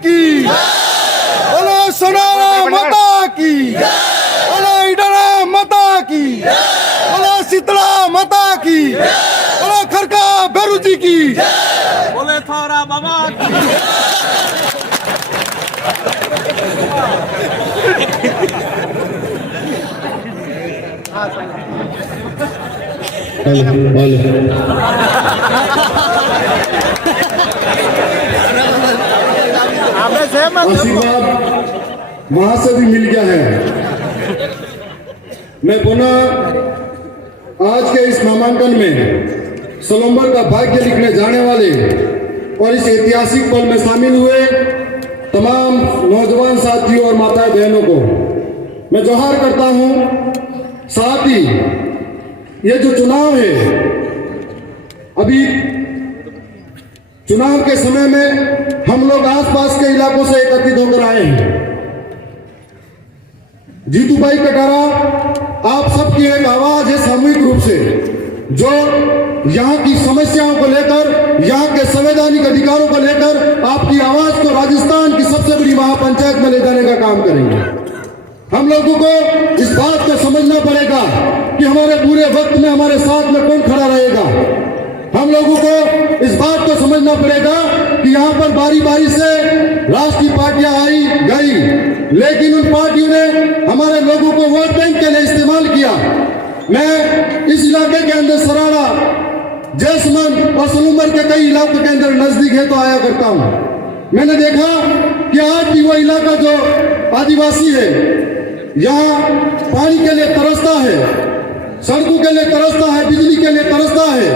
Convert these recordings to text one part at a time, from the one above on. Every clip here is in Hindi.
की, बोलो सोनारा माता की, बोलो इडरा माता की, बोलो शीतला माता की, बोलो खरका बेरुजी की, बोले थारा बाबा की। आशीर्वाद वहां से भी मिल गया है। मैं पुनः आज के इस नामांकन में सोलंबर का भाग्य लिखने जाने वाले और इस ऐतिहासिक पल में शामिल हुए तमाम नौजवान साथियों और माताएं बहनों को मैं जोहार करता हूं। साथ ही ये जो चुनाव है, अभी चुनाव के समय में हम लोग आसपास के इलाकों से एकत्रित होकर आए हैं। जीतू भाई कटारा आप सबकी एक आवाज है सामूहिक रूप से, जो यहाँ की समस्याओं को लेकर, यहाँ के संवैधानिक अधिकारों को लेकर आपकी आवाज को राजस्थान की सबसे बड़ी महापंचायत में ले जाने का काम करेंगे। हम लोगों को इस बात को समझना पड़ेगा कि हमारे बुरे वक्त में हमारे साथ में कौन खड़ा रहेगा। हम लोगों को इस बात को समझना पड़ेगा कि यहाँ पर बारी बारी से राष्ट्रीय पार्टियां आई गई, लेकिन उन पार्टियों ने हमारे लोगों को वोट बैंक के लिए इस्तेमाल किया। मैं इस इलाके के अंदर सराड़ा, जैसमंद और सोलंबर के कई इलाकों के अंदर नजदीक है तो आया करता हूँ। मैंने देखा कि आज भी वो इलाका जो आदिवासी है यहाँ पानी के लिए तरसता है, सड़कों के लिए तरसता है, बिजली के लिए तरसता है।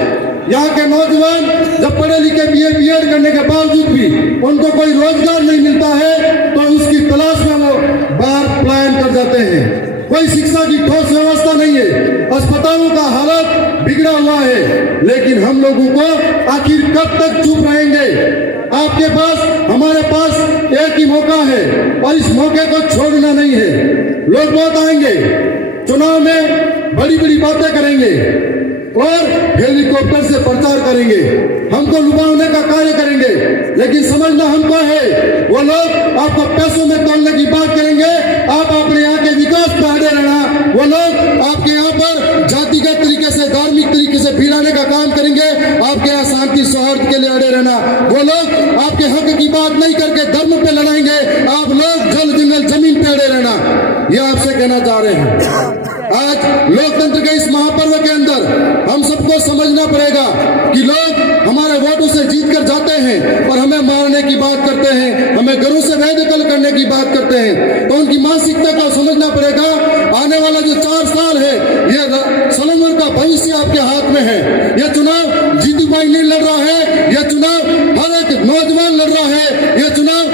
यहाँ के नौजवान जब पढ़े लिखे बीएड करने के बावजूद भी उनको कोई रोजगार नहीं मिलता है तो उसकी तलाश में वो बाहर पलायन कर जाते हैं। कोई शिक्षा की ठोस व्यवस्था नहीं है, अस्पतालों का हालत बिगड़ा हुआ है, लेकिन हम लोगों को आखिर कब तक चुप रहेंगे। आपके पास, हमारे पास एक ही मौका है और इस मौके को छोड़ना नहीं है। लोग वोट आएंगे, चुनाव में बड़ी बड़ी बातें करेंगे और हेलीकॉप्टर से प्रचार करेंगे, हमको लुभावने का कार्य करेंगे, लेकिन समझना हमको है वो लोग आपको पैसों में तोड़ने की बात करेंगे। आप अपने यहाँ के विकास पर अड़े रहना, वो लोग आपके यहाँ पर जातिगत तरीके से, धार्मिक तरीके से भिड़ाने का काम करेंगे। आपके यहाँ शांति सौहार्द के लिए अड़े रहना, वो लोग आपके हक की बात नहीं करके धर्म पे लड़ाएंगे। आप लोग जल जंगल जमीन पे अड़े रहना, ये आपसे कहना चाह रहे हैं। आज लोकतंत्र के इस महापर्व के अंदर हम सबको समझना पड़ेगा कि लोग हमारे वोटों से जीत कर जाते हैं और हमें मारने की बात करते हैं, हमें घरों से बेदखल करने की बात करते हैं, तो उनकी मानसिकता को समझना पड़ेगा। आने वाला जो 4 साल है, ये सोलंबर का भविष्य आपके हाथ में है। यह चुनाव जीतू भाई नहीं लड़ रहा है, यह चुनाव हर एक नौजवान लड़ रहा है। यह चुनाव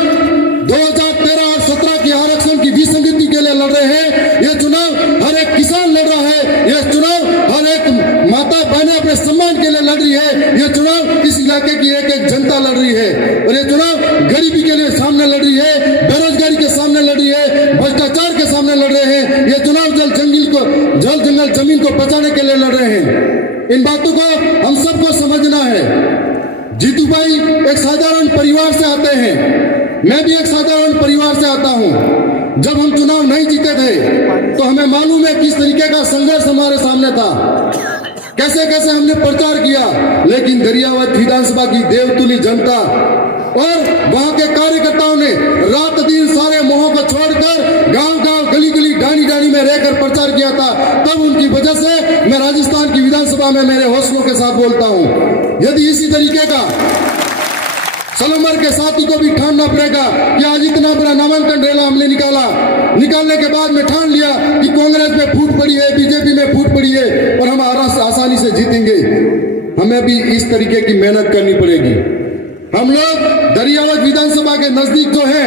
2013 और 17 की आरक्षण की विसंगति के लिए लड़ रहे हैं। यह चुनाव हर एक किसान लड़ रहा है, यह चुनाव हर एक माता बहनें अपने सम्मान के लिए लड़ रही है। यह चुनाव इस इलाके की एक एक जनता लड़ रही है और यह चुनाव गरीबी के लिए सामने लड़ रही है, बेरोजगारी के सामने लड़ रही है, भ्रष्टाचार के सामने लड़ रहे हैं। यह चुनाव जल जंगल जमीन को बचाने के लिए लड़ रहे हैं। इन बातों को हम सबको समझना है। जीतू भाई एक साधारण परिवार से आते हैं, मैं भी एक साधारण परिवार से आता हूं। जब हम चुनाव नहीं जीते थे तो हमें मालूम है किस तरीके का संघर्ष हमारे सामने था, कैसे कैसे हमने प्रचार किया, लेकिन गरियावत विधानसभा की देवतुल्य जनता और वहां के कार्यकर्ताओं ने रात दिन सारे मोहों को छोड़कर गांव-गांव, गली-गली, डाणी-डाणी में रहकर प्रचार किया था। तब उनकी वजह से मैं राजस्थान की विधानसभा में मेरे हौसलों के साथ बोलता हूं। यदि इसी तरीके का सोलंबर के साथी को भी ठानना पड़ेगा कि आज इतना बड़ा नामांकन रैला हमने निकालने के बाद में ठान लिया कि कांग्रेस में फूट पड़ी है, बीजेपी में फूट पड़ी है और हम आसानी से जीतेंगे। हमें भी इस तरीके की मेहनत करनी पड़ेगी। हम लोग दरियावत विधानसभा के नजदीक जो है,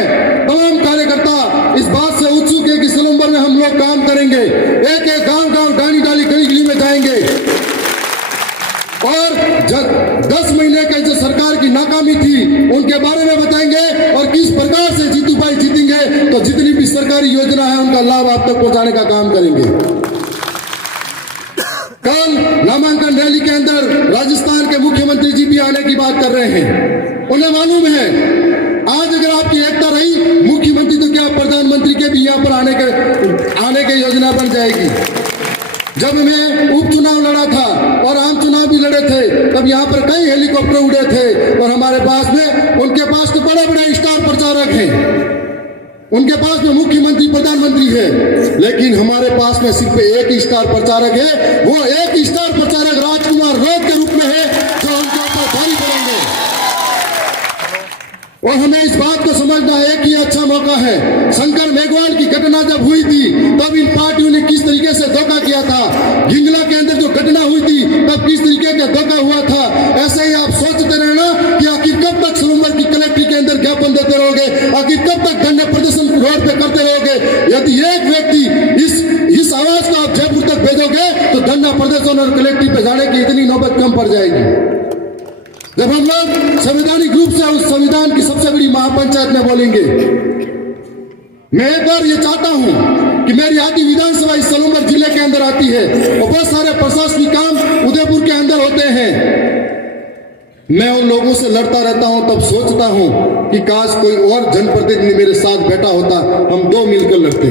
तमाम कार्यकर्ता इस बात से उत्सुक है कि सोलंबर में हम लोग काम करेंगे, एक एक गांव-गांव, डाली-डाली, गली-गली में जाएंगे और 10 महीने के जो सरकार की नाकामी थी उनके बारे में बताएंगे और किस प्रकार से जीतू भाई जीतेंगे। तो जितनी भी सरकारी योजना है उनका लाभ आप तक पहुंचाने का काम करेंगे। कल नामांकन रैली के अंदर राजस्थान के मुख्यमंत्री जी भी आने की बात कर रहे हैं। उन्हें मालूम है आज अगर आपकी एकता यहाँ पर आने की योजना बन जाएगी। जब मैं उपचुनाव लड़ा था और आम चुनाव भी लड़े थे, तब यहाँ पर कई हेलीकॉप्टर उड़े थे और हमारे पास में, उनके पास तो बड़े बड़े स्टार प्रचारक हैं, उनके पास में मुख्यमंत्री प्रधानमंत्री है, लेकिन हमारे पास में सिर्फ एक ही स्टार प्रचारक है। वो एक ही स्टार प्रचारक राजकुमार रॉक के रूप में है, जो उनके ऊपर भारी पड़ेंगे। और हमें इस बात को समझना है कि अच्छा मौका है। शंकर मेघवाल की घटना जब हुई थी, तब इन पार्टियों ने किस तरीके से धोखा किया था। गिंगला के अंदर जो घटना हुई थी, तब किस तरीके का धोखा हुआ था। ऐसे ही आप सोचते रहना कि आखिर कब तक सलूमर की कलेक्ट्री के अंदर ज्ञापन देते रहोगे, आखिर कब तक धरना प्रदर्शन रोड पे करते रहोगे। यदि एक व्यक्ति इस आवाज को आप जयपुर तक भेजोगे, तो धरना प्रदर्शन और कलेक्ट्री पे जाने की इतनी नौबत कम पड़ जाएगी। जब हम लोग संवैधानिक रूप से उस संविधान की सबसे बड़ी महापंचायत में बोलेंगे, मैं एक बार ये चाहता हूं कि मेरी आदि विधानसभा इस सलूमर जिले के अंदर आती है और बहुत सारे प्रशासनिक काम उदयपुर के अंदर होते हैं। मैं उन लोगों से लड़ता रहता हूं, तब सोचता हूं कि काश कोई और जनप्रतिनिधि मेरे साथ बैठा होता, हम दो मिलकर लड़ते।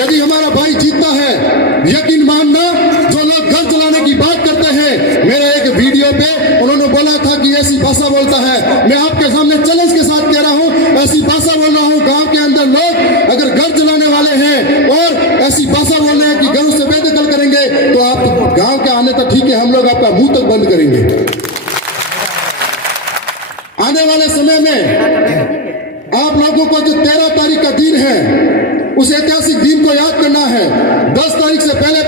यदि हमारा भाई जीतता है, यकीन मानना, जो लोग घर चलाने की बात करते हैं, मेरे एक वीडियो पे उन्होंने बोला था कि ऐसी भाषा बोलता है। मैं आपके सामने चैलेंज के साथ कह रहा हूं, ऐसी भाषा बोल रहा हूं। गांव के अंदर लोग अगर घर चलाने वाले हैं और ऐसी भाषा बोल रहे हैं कि घरों से बेदखल करेंगे, तो आप गांव के आने तो ठीक है, हम लोग आपका मुंह तक बंद करेंगे। आने वाले समय में आप लोगों को जो 13 तारीख का दिन है, उस ऐतिहासिक दिन को याद करना है। 10 तारीख से पहले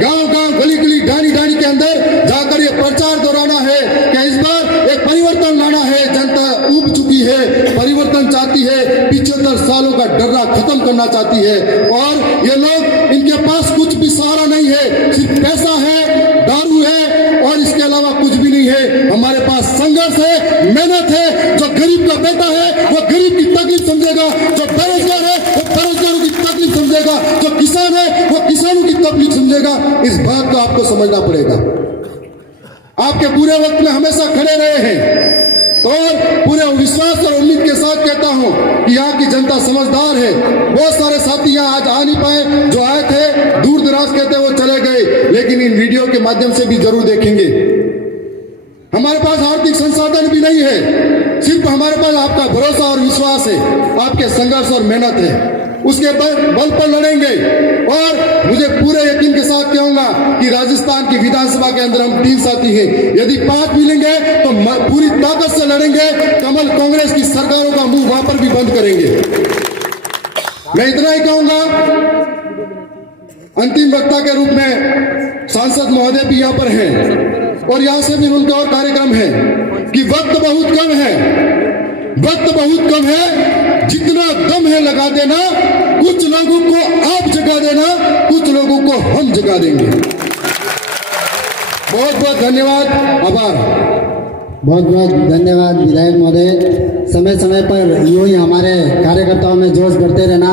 गांव-गांव, गली-गली, ढाणी-ढाणी के अंदर जाकर ये प्रचार दोहराना है कि इस बार एक परिवर्तन लाना है। जनता ऊब चुकी है, परिवर्तन चाहती है, 75 सालों का डर्रा खत्म करना चाहती है। और ये लोग, इनके पास कुछ भी सहारा नहीं है, सिर्फ पैसा है, दारू है और इसके अलावा कुछ भी नहीं है। हमारे पास संघर्ष है, मेहनत है। जो गरीब का बेटा है वो गरीब की तकलीफ समझेगा, जो बेरोजगार है वो बेरोजगारों की तकलीफ समझेगा, जो किसान है वो किसानों की तकलीफ समझेगा। इस बात को आपको समझना पड़ेगा। आपके पूरे वक्त में हमेशा खड़े रहे हैं और पूरे विश्वास और उम्मीद के साथ कहता हूं कि यहाँ की जनता समझदार है। बहुत सारे साथी यहाँ आज आ नहीं पाए, जो आए थे दूर दराज कहते वो चले गए, लेकिन इन वीडियो के माध्यम से भी जरूर देखेंगे। हमारे पास आर्थिक संसाधन भी नहीं है, सिर्फ हमारे पास आपका भरोसा और विश्वास है, आपके संघर्ष और मेहनत है, उसके बल पर लड़ेंगे। और मुझे पूरे यकीन के साथ कहूंगा कि राजस्थान की विधानसभा के अंदर हम 3 साथी हैं, यदि 5 मिलेंगे तो पूरी ताकत से लड़ेंगे। कमल कांग्रेस की सरकारों का मुंह वहां पर भी बंद करेंगे। मैं इतना ही कहूंगा, अंतिम वक्ता के रूप में सांसद महोदय भी यहाँ पर हैं और यहाँ से भी उनका और कार्यक्रम है कि वक्त बहुत कम है, जितना दम है लगा देना। कुछ लोगों को आप जगा देना, कुछ लोगों को हम जगा देंगे। बहुत बहुत धन्यवाद, आभार। बहुत बहुत धन्यवाद विधायक महोदय। समय समय पर यूं ही हमारे कार्यकर्ताओं में जोश बढ़ते रहना।